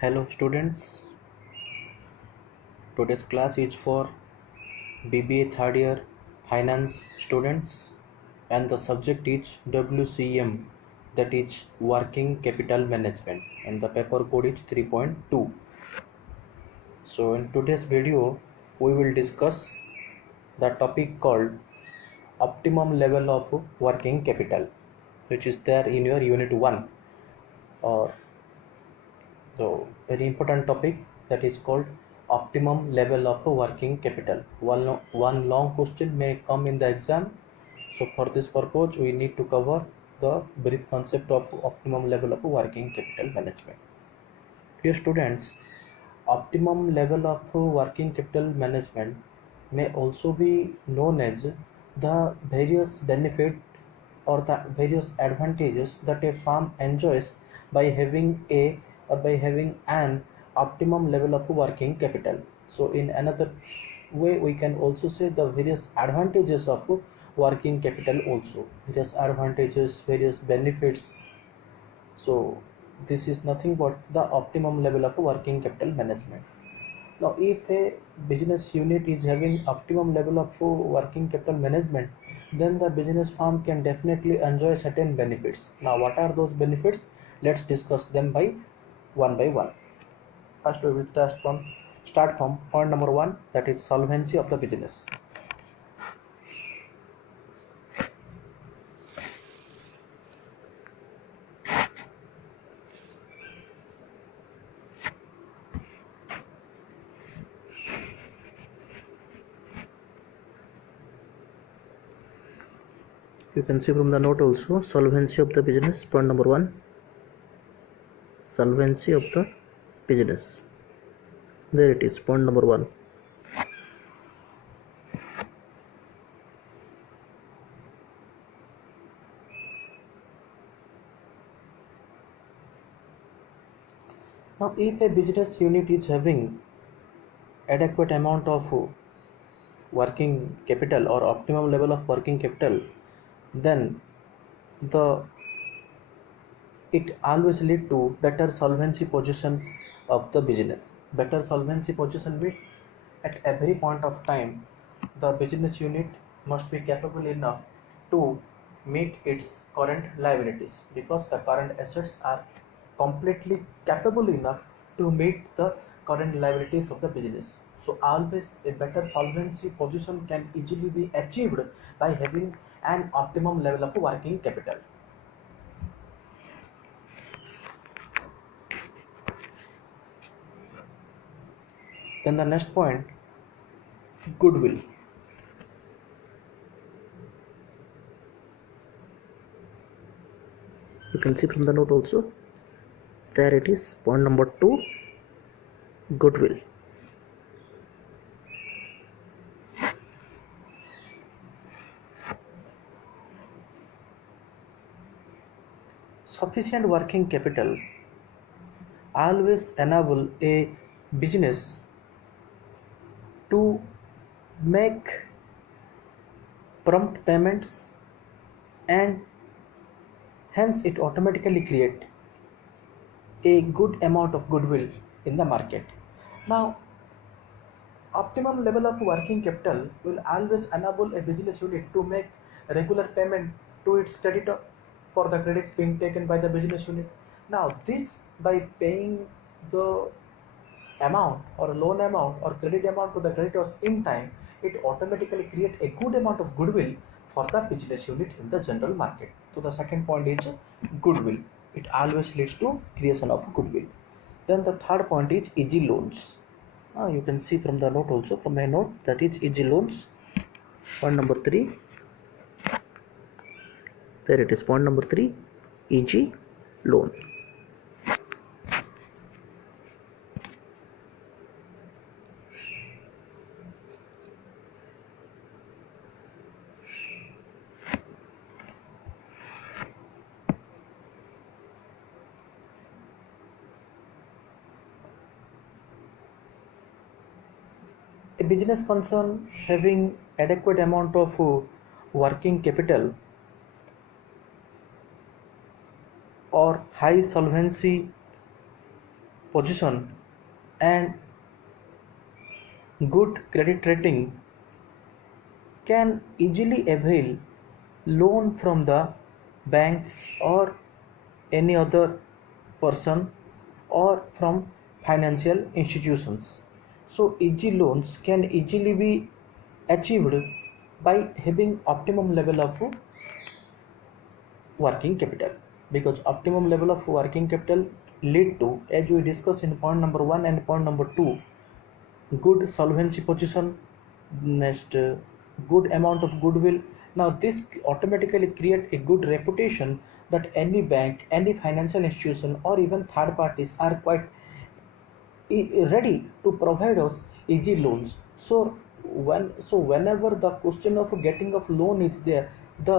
Hello students, today's class is for BBA third year finance students and the subject is WCM, that is working capital management, and the paper code is 3.2. So in today's video we will discuss the topic called optimum level of working capital, which is there in your unit 1, or the very important topic, that is called optimum level of working capital. One long question may come in the exam, so for this purpose we need to cover the brief concept of optimum level of working capital management. Dear students, optimum level of working capital management may also be known as the various benefit or the various advantages that a firm enjoys by having a or by having an optimum level of working capital. So in another way we can also say the various advantages of working capital, also various advantages, various benefits. So this is nothing but the optimum level of working capital management. Now if a business unit is having optimum level of working capital management, then the business firm can definitely enjoy certain benefits. Now what are those benefits? Let's discuss them by one. First we will start from point number 1, that is solvency of the business. You can see from the note also solvency of the business. Point number 1, solvency of the business. There it is, point number 1. Now if a business unit is having adequate amount of working capital or optimum level of working capital, then the it always lead to better solvency position of the business. Better solvency position means at every point of time the business unit must be capable enough to meet its current liabilities, because the current assets are completely capable enough to meet the current liabilities of the business. So always a better solvency position can easily be achieved by having an optimum level of working capital. Then the next point, goodwill. You can see from the note also, there it is, point number 2, goodwill. Sufficient working capital always enable a business to make prompt payments, and hence it automatically create a good amount of goodwill in the market. Now optimum level of working capital will always enable a business unit to make regular payment to its creditor for the credit being taken by the business unit. Now this, by paying the amount or loan amount or credit amount to the creditors in time, it automatically create a good amount of goodwill for the business unit in the general market. So the second point is goodwill. It always leads to creation of goodwill. Then the third point is easy loans. You can see from the note also, from my note, that is easy loans. Point number 3. There it is, point number 3, easy loan. A business concern having adequate amount of working capital or high solvency position and good credit rating can easily avail loan from the banks or any other person or from financial institutions. So easy loans can easily be achieved by having optimum level of working capital, because optimum level of working capital lead to, as we discussed in point number 1 and point number 2, good solvency position, next good amount of goodwill. Now this automatically create a good reputation that any bank, any financial institution or even third parties are quite ready to provide us easy loans. Whenever the question of getting of loan is there, the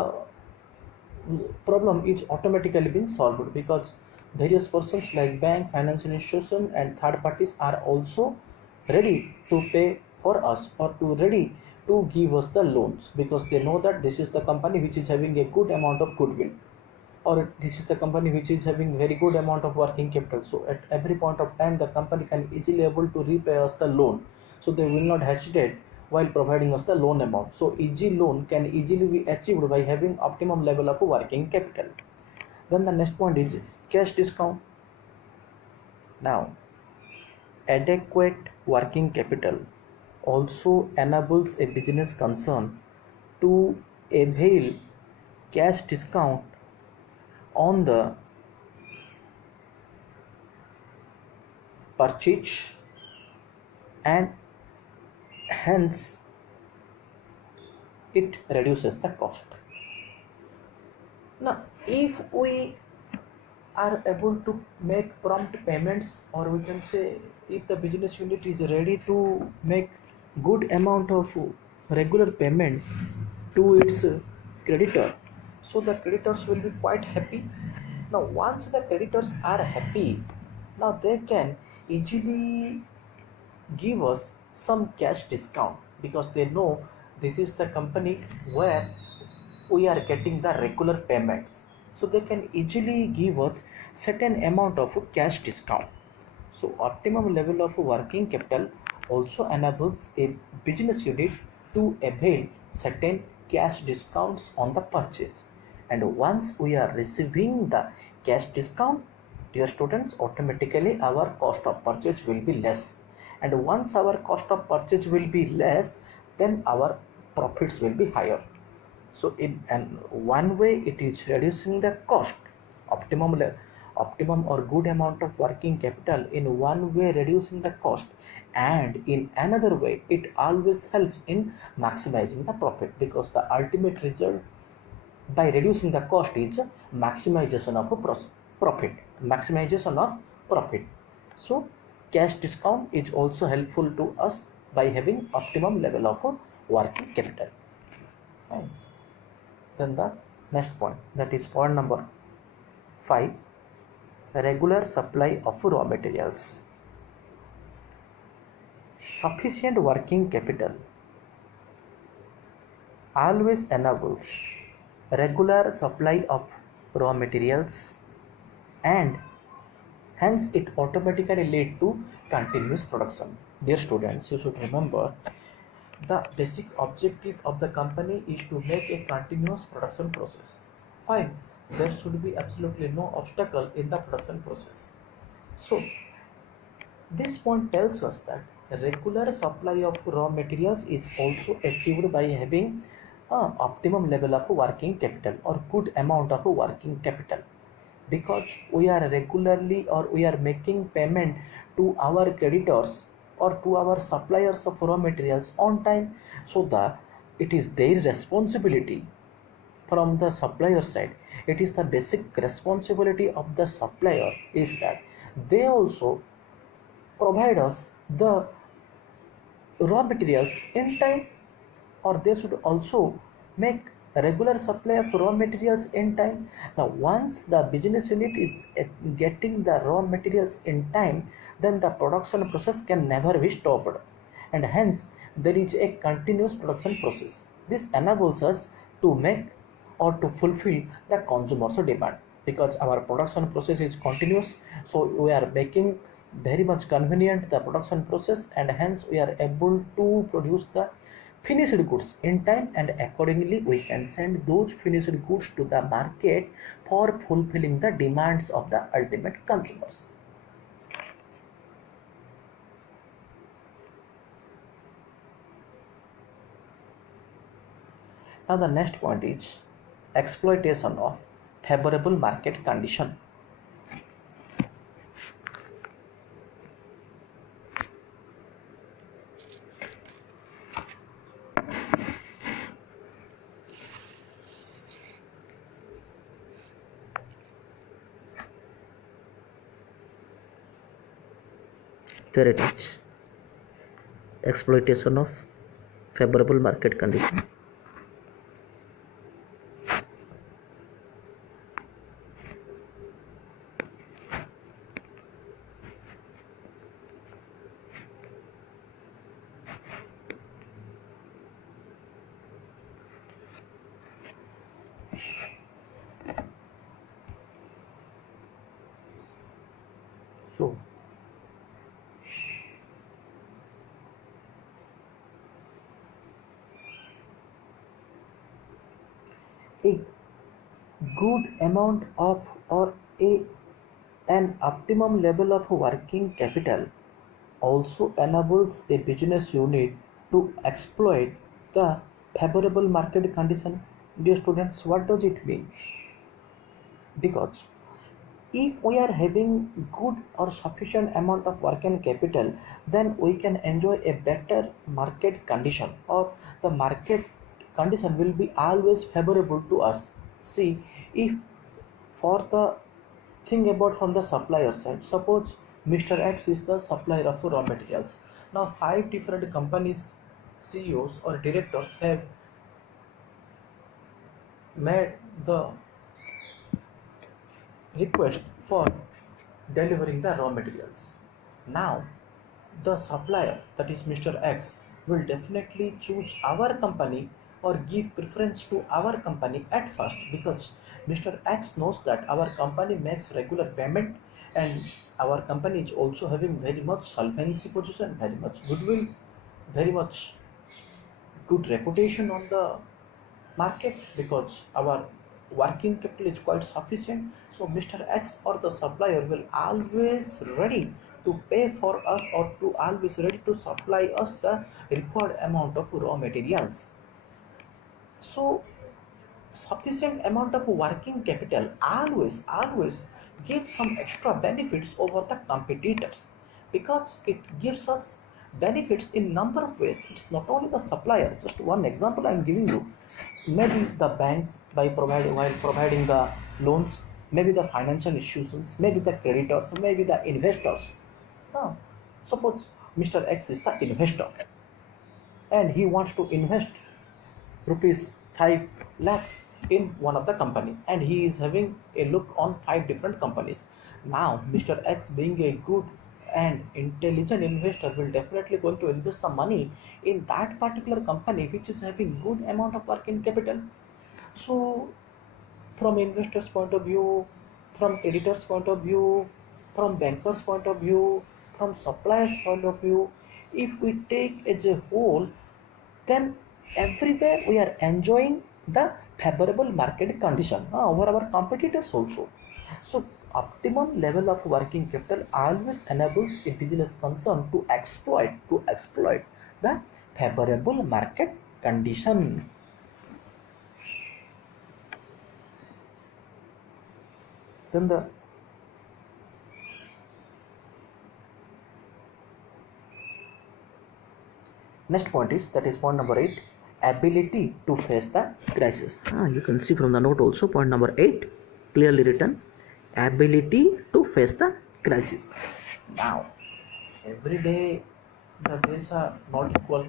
problem is automatically been solved, because various persons like bank, financial institution and third parties are also ready to pay for us or to ready to give us the loans, because they know that this is the company which is having a good amount of goodwill, or this is the company which is having very good amount of working capital. So at every point of time the company can easily able to repay us the loan, so they will not hesitate while providing us the loan amount. So easy loan can easily be achieved by having optimum level of working capital. Then the next point is cash discount. Now adequate working capital also enables a business concern to avail cash discount on the purchase, and hence it reduces the cost. Now if we are able to make prompt payments, or we can say if the business unit is ready to make good amount of regular payment to its creditor, so the creditors will be quite happy. Now once the creditors are happy, now they can easily give us some cash discount, because they know this is the company where we are getting the regular payments, so they can easily give us certain amount of cash discount. So optimum level of working capital also enables a business unit to avail certain cash discounts on the purchase, and once we are receiving the cash discount, dear students, automatically our cost of purchase will be less, and once our cost of purchase will be less, then our profits will be higher. So in and one way it is reducing the cost, optimum or good amount of working capital in one way reducing the cost, and in another way it always helps in maximizing the profit, because the ultimate result by reducing the cost is maximization of profit, maximization of profit. So cash discount is also helpful to us by having optimum level of working capital. Fine. Then the next point, that is point number 5, regular supply of raw materials. Sufficient working capital always enables regular supply of raw materials, and hence it automatically lead to continuous production. Dear students, you should remember the basic objective of the company is to make a continuous production process. Fine, there should be absolutely no obstacle in the production process. So this point tells us that regular supply of raw materials is also achieved by having optimum level of working capital or good amount of working capital, because we are regularly or we are making payment to our creditors or to our suppliers of raw materials on time, so that it is their responsibility from the supplier side. It is the basic responsibility of the supplier is that they also provide us the raw materials in time, or they should also make regular supply of raw materials in time. Now once the business unit is getting the raw materials in time, then the production process can never be stopped, and hence there is a continuous production process. This enables us to make or to fulfill the consumer's demand, because our production process is continuous, so we are making very much convenient the production process, and hence we are able to produce the finished goods in time, and accordingly we can send those finished goods to the market for fulfilling the demands of the ultimate consumers. Now the next point is exploitation of favorable market condition. There it is, exploitation of favorable market condition. So a good amount of, or a an optimum level of working capital also enables a business unit to exploit the favorable market condition. Dear students, what does it mean? Because if we are having good or sufficient amount of working capital, then we can enjoy a better market condition, or the market condition will be always favorable to us. See, if for the thing about from the supplier side, suppose Mr. X is the supplier of raw materials. Now five different companies CEOs or directors have made the request for delivering the raw materials. Now, the supplier, that is Mr. X, will definitely choose our company or give preference to our company at first, because Mr. X knows that our company makes regular payment, and our company is also having very much solvency position, very much goodwill, very much good reputation on the market, because our working capital is quite sufficient. So Mr. X or the supplier will always ready to pay for us, or to always ready to supply us the required amount of raw materials. So sufficient amount of working capital always gives some extra benefits over the competitors, because it gives us benefits in number of ways. It's not only the supplier. Just one example I'm giving you. Maybe the banks, by providing, while providing the loans, maybe the financial institutions, maybe the creditors, maybe the investors. Now suppose Mr. X is the investor, and he wants to invest rupees 5 lakhs in one of the company, and he is having a look on five different companies. Now Mr. X, being a good and intelligent investor, will definitely going to invest the money in that particular company which is having good amount of working capital. So from investors point of view, from creditors point of view, from bankers point of view, from suppliers point of view, if we take as a whole, then everywhere we are enjoying the favorable market condition over our competitors also. So optimum level of working capital always enables a business concern to exploit the favorable market condition. Then the next point is, that is point number 8, ability to face the crisis. You can see from the note also, point number 8 clearly written, ability to face the crisis. Now every day the days are not equal.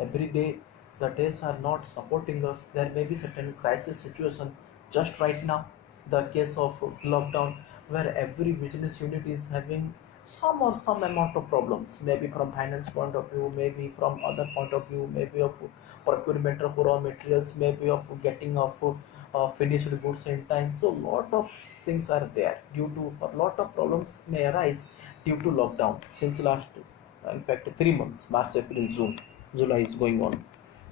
Every day the days are not supporting us. There may be certain crisis situation. Just right now, the case of lockdown, where every business unit is having some amount of problems, maybe from finance point of view, maybe from other point of view, maybe of procurement of raw materials, maybe of getting of finished goods in time. So lot of things are there. Due to a lot of problems may arise due to lockdown since last in fact 3 months, March, April, June, July is going on.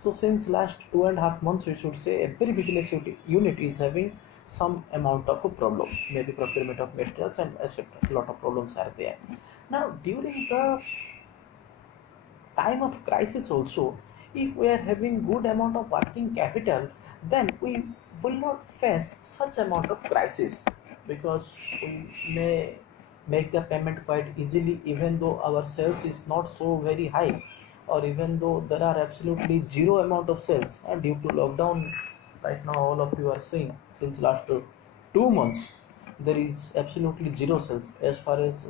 So since last 2.5 months, we should say every business unit is having some amount of problems, maybe procurement of materials and etc. A lot of problems are there. Now during the time of crisis also, if we are having good amount of working capital, then we will not face such amount of crisis, because we may make the payment quite easily even though our sales is not so very high, or even though there are absolutely zero amount of sales, and due to lockdown right now all of you are seeing since last 2 months there is absolutely zero sales as far as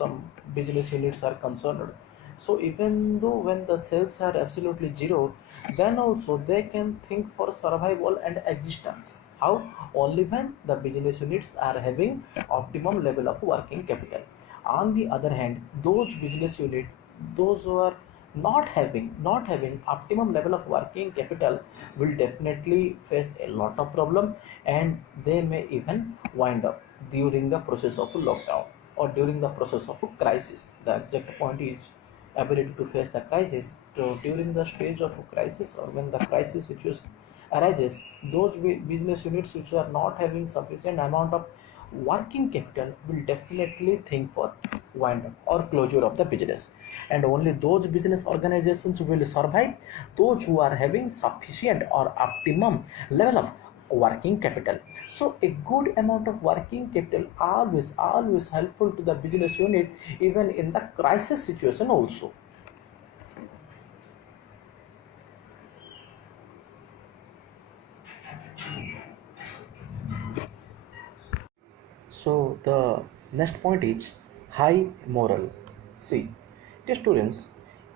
some business units are concerned. So even though when the sales are absolutely zero, then also they can think for survival and existence. How? Only when the business units are having optimum level of working capital. On the other hand, those business units, those who are not having optimum level of working capital, will definitely face a lot of problem, and they may even wind up during the process of lockdown or during the process of crisis. The exact point is ability to face the crisis. So during the stage of crisis, or when the crisis situation arises, those business units which are not having sufficient amount of working capital will definitely think for wind up or closure of the business, and only those business organizations will survive, those who are having sufficient or optimum level of working capital. So a good amount of working capital always helpful to the business unit, even in the crisis situation also. So the next point is high moral. See, dear students,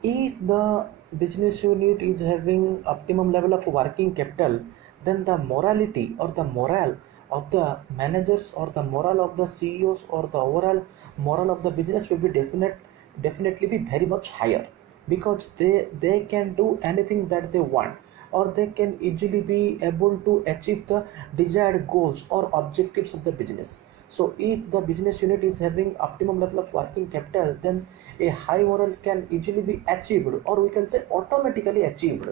if the business unit is having optimum level of working capital, then the morality or the morale of the managers, or the moral of the CEOs, or the overall moral of the business will be definitely be very much higher, because they can do anything that they want, or they can easily be able to achieve the desired goals or objectives of the business. So if the business unit is having optimum level of working capital, then a high moral can easily be achieved, or we can say automatically achieved.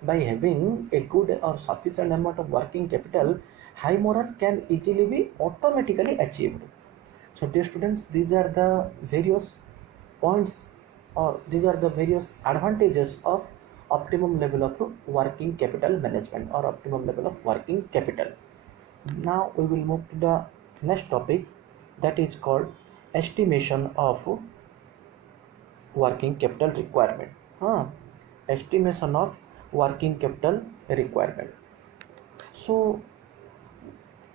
By having a good or sufficient amount of working capital, high moral can easily be automatically achieved. So dear students, these are the various points, or these are the various advantages of optimum level of working capital management, or optimum level of working capital. Now we will move to the next topic, that is called estimation of working capital requirement. Estimation of working capital requirement. So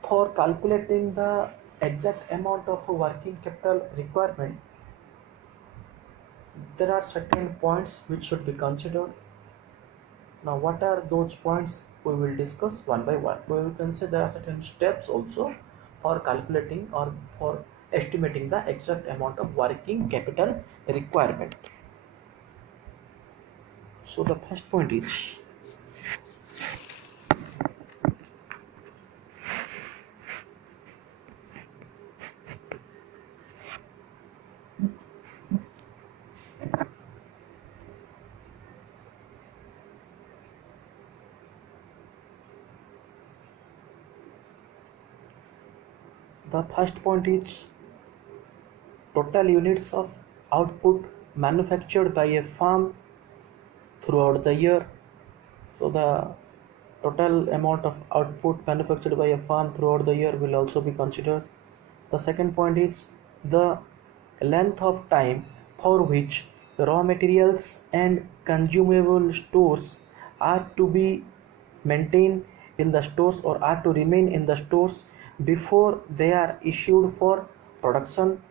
for calculating the exact amount of working capital requirement, there are certain points which should be considered. Now what are those points? We will discuss one by one. We will consider there are certain steps also for calculating or for estimating the exact amount of working capital requirement. So the first point is, total units of output manufactured by a farm throughout the year. So the total amount of output manufactured by a farm throughout the year will also be considered. The second point is the length of time for which raw materials and consumable stores are to be maintained in the stores, or are to remain in the stores before they are issued for production.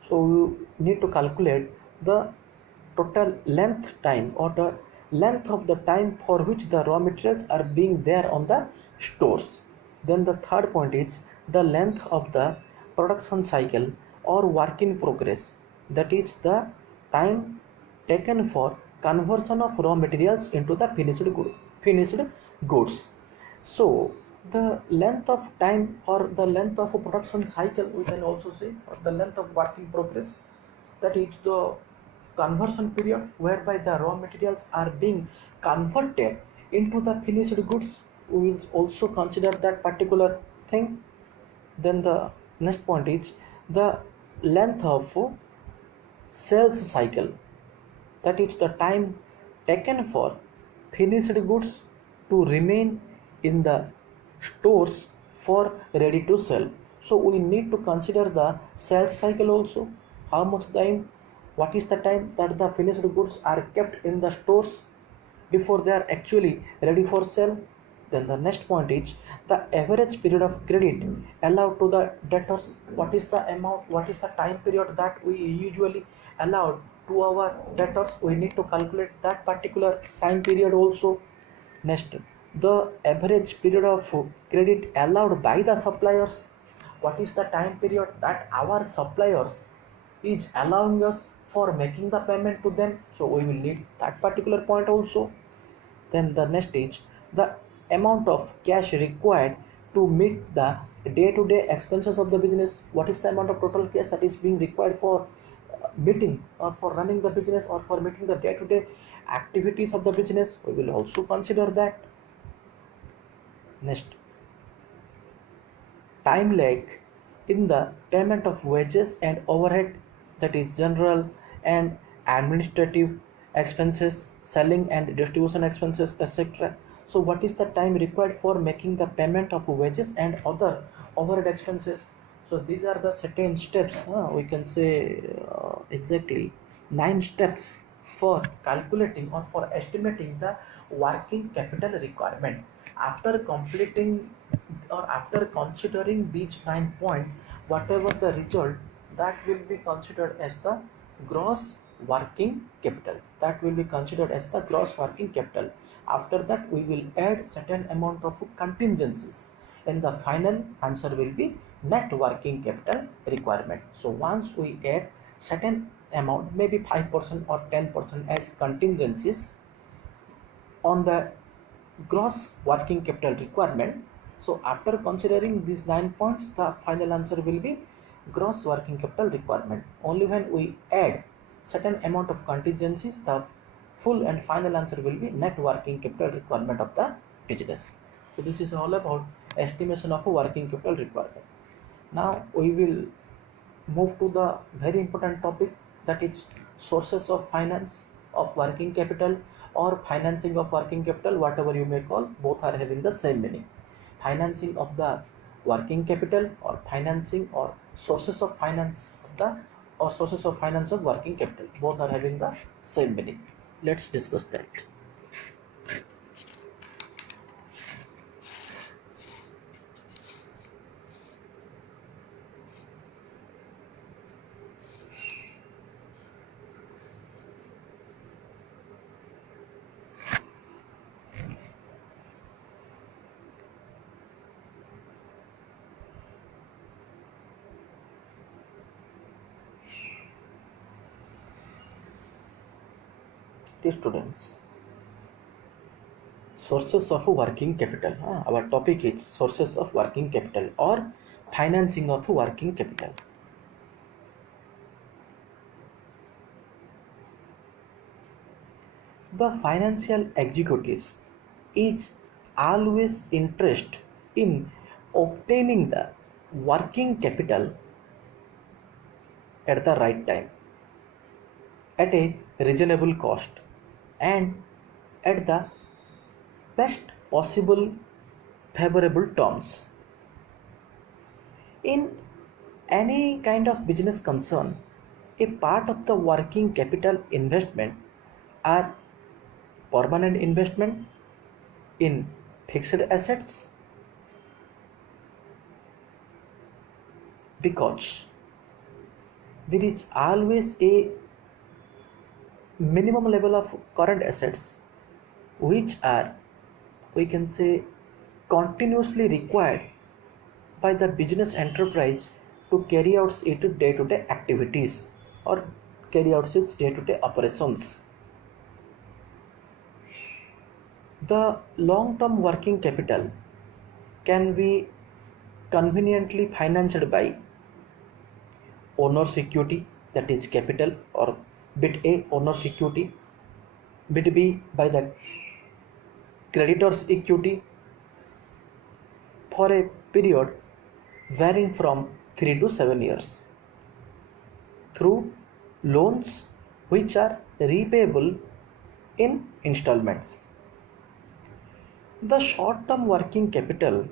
So you need to calculate the total length time, or the length of the time for which the raw materials are being there on the stores. Then the third point is the length of the production cycle or work in progress, that is the time taken for conversion of raw materials into the finished goods. So The length of time or the length of a production cycle, we can also say, or the length of work in progress, that is the conversion period whereby the raw materials are being converted into the finished goods. We will also consider that particular thing. Then the next point is the length of sales cycle, that is the time taken for finished goods to remain in the stores for ready to sell. So we need to consider the sales cycle also, how much time, what is the time that the finished goods are kept in the stores before they are actually ready for sale. Then the next point is the average period of credit allowed to the debtors. What is the amount, what is the time period that we usually allowed to our debtors? We need to calculate that particular time period also. Next, the average period of credit allowed by the suppliers. What is the time period that our suppliers is allowing us for making the payment to them? So we will need that particular point also. Then the next is the amount of cash required to meet the day-to-day expenses of the business. What is the amount of total cash that is being required for meeting or for running the business or for meeting the day-to-day activities of the business? We will also consider that. Next, time lag in the payment of wages and overhead, that is general and administrative expenses, selling and distribution expenses, etc. So what is the time required for making the payment of wages and other overhead expenses? So these are the certain steps, we can say exactly 9 steps for calculating or for estimating the working capital requirement. After completing or after considering these 9 points, whatever the result, that will be considered as the gross working capital. That will be considered as the gross working capital. After that, we will add certain amount of contingencies, and the final answer will be net working capital requirement. So once we add certain amount, maybe 5% or 10% as contingencies on the gross working capital requirement. So after considering these 9 points, the final answer will be gross working capital requirement. Only when we add certain amount of contingencies, the full and final answer will be net working capital requirement of the business. So this is all about estimation of a working capital requirement. Now we will move to the very important topic, that is sources of finance of working capital or financing of working capital, whatever you may call, both are having the same meaning. Financing of the working capital or financing or sources of finance of the or sources of finance of working capital, both are having the same meaning. Let's discuss that. Dear students, sources of working capital. Our topic is sources of working capital or financing of working capital. The financial executives is always interested in obtaining the working capital at the right time, at a reasonable cost, and at the best possible favorable terms. In any kind of business concern, a part of the working capital investment are permanent investment in fixed assets, because there is always a minimum level of current assets which are, we can say, continuously required by the business enterprise to carry out its day-to-day activities or carry out its day-to-day operations. The long-term working capital can be conveniently financed by owner's equity, that is capital, or bit A owner's equity, bit B by the creditor's equity for a period varying from 3 to 7 years through loans which are repayable in installments. The short term working capital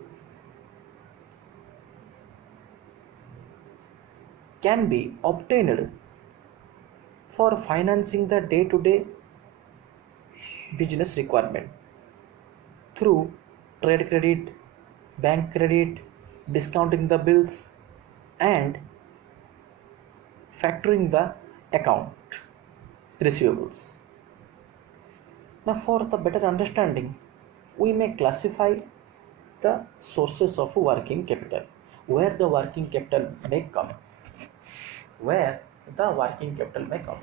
can be obtained for financing the day to day business requirement through trade credit, bank credit, discounting the bills, and factoring the account receivables. Now, for the better understanding, we may classify the sources of working capital, where the working capital may come.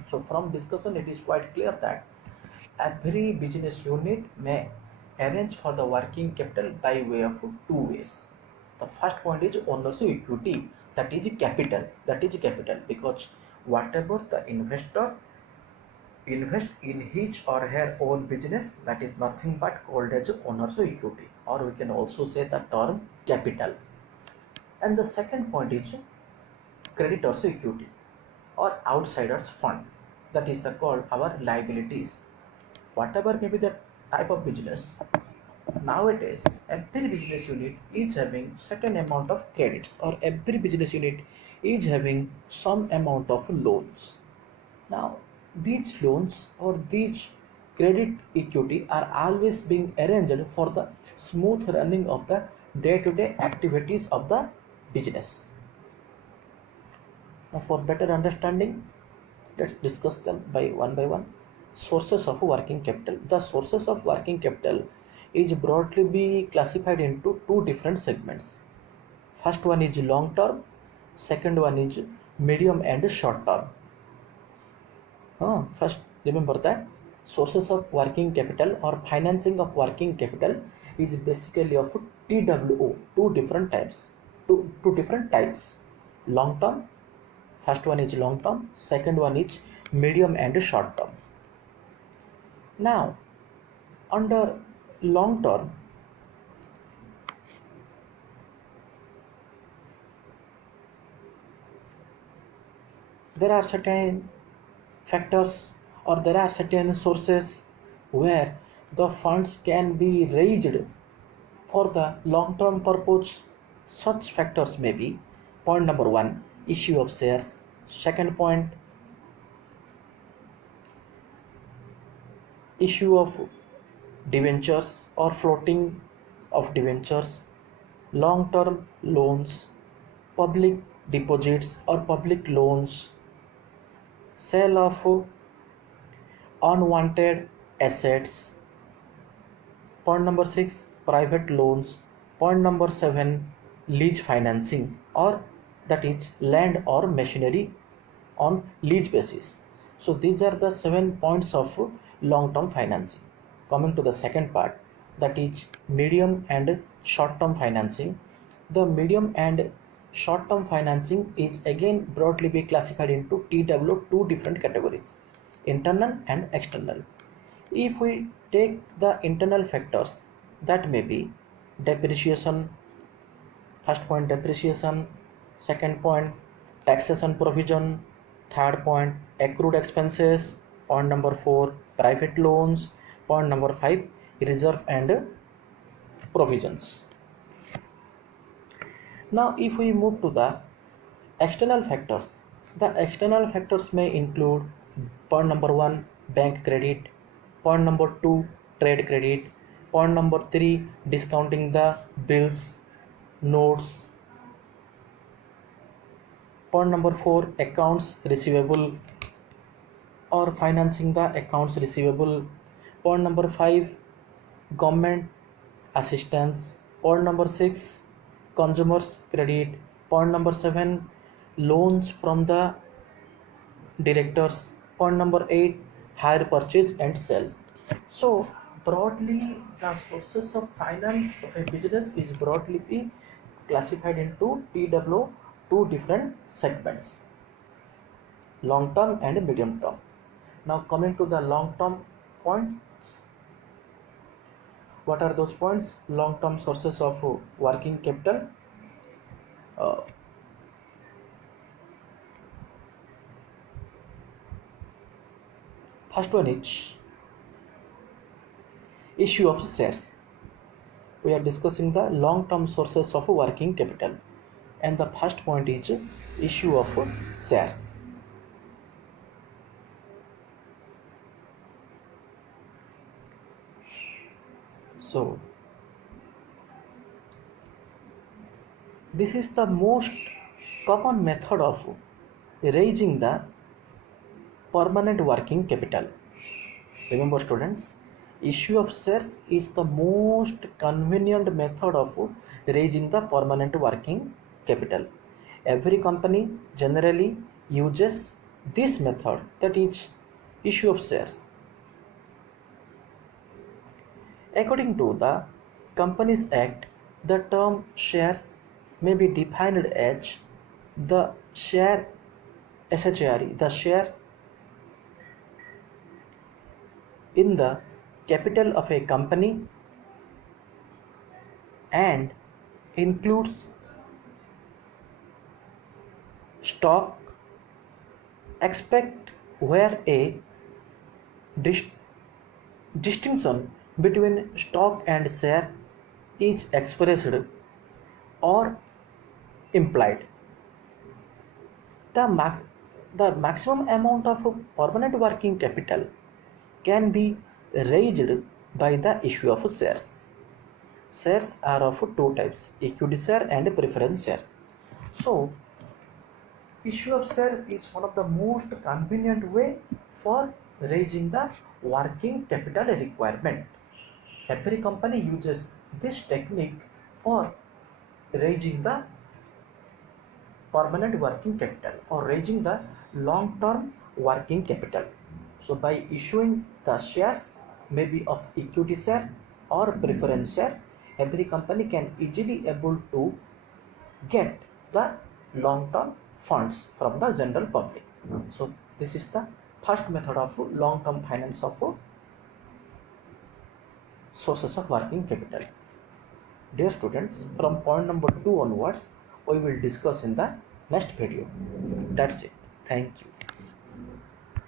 So, from discussion, it is quite clear that every business unit may arrange for the working capital by way of two ways. The first point is owner's equity, that is capital. Because whatever the investor invest in his or her own business, that is nothing but called as owner's equity, or we can also say the term capital. And the second point is creditor's equity or outsiders fund, that is the called our liabilities. Whatever may be the type of business, nowadays every business unit is having certain amount of credits, or every business unit is having some amount of loans. Now these loans or these credit equity are always being arranged for the smooth running of the day-to-day activities of the business. Now, for better understanding, let's discuss them by one. Sources of working capital. The sources of working capital is broadly be classified into two different segments. First one is long term, second one is medium and short term. First, remember that sources of working capital or financing of working capital is basically of TWO, two different types. Long term, first one is long term, second one is medium and short term. Now, under long term, there are certain factors or there are certain sources where the funds can be raised for the long term purpose. Such factors may be: point number one, issue of shares; second point, issue of debentures or floating of debentures; long term loans; public deposits or public loans; sale of unwanted assets; point number 6, private loans; point number 7, lease financing, or that is land or machinery on lease basis. So these are the 7 points of long term financing. Coming to the second part, that is medium and short term financing. The medium and short term financing is again broadly be classified into TW, two different categories: internal and external. If we take the internal factors, that may be depreciation. First point, depreciation; second point, taxation provision; third point, accrued expenses; point number 4, private loans; point number 5, reserve and provisions. Now if we move to the external factors, the external factors may include: point number 1, bank credit; point number 2, trade credit; point number 3, discounting the bills, notes; point number 4, accounts receivable or financing the accounts receivable; point number 5, government assistance; point number 6, consumers credit; point number 7, loans from the directors; point number 8, hire purchase and sell. So Broadly, the sources of finance of a business is broadly be classified into TW two different segments, long term and medium term. Now coming to the long term points, what are those points? Long term sources of working capital. Uh, First one is issue of shares. We are discussing the long term sources of working capital, and the first point is issue of shares. So this is the most common method of raising the permanent working capital. Remember students, issue of shares is the most convenient method of raising the permanent working capital. Every company generally uses this method, that is issue of shares. According to the Companies Act, the term shares may be defined as the share SHARE, the share in the capital of a company, and includes stock, except where a distinction between stock and share is expressed or implied. The maximum amount of permanent working capital can be raised by the issue of shares. Shares are of two types, equity share and preference share. So issue of shares is one of the most convenient way for raising the working capital requirement. Every company uses this technique for raising the permanent working capital or raising the long-term working capital. So by issuing the shares, maybe of equity share or preference share, every company can easily able to get the long-term funds from the general public. So this is the first method of long-term finance of sources of working capital. Dear students, from point number 2 onwards, we will discuss in the next video. That's it. Thank you.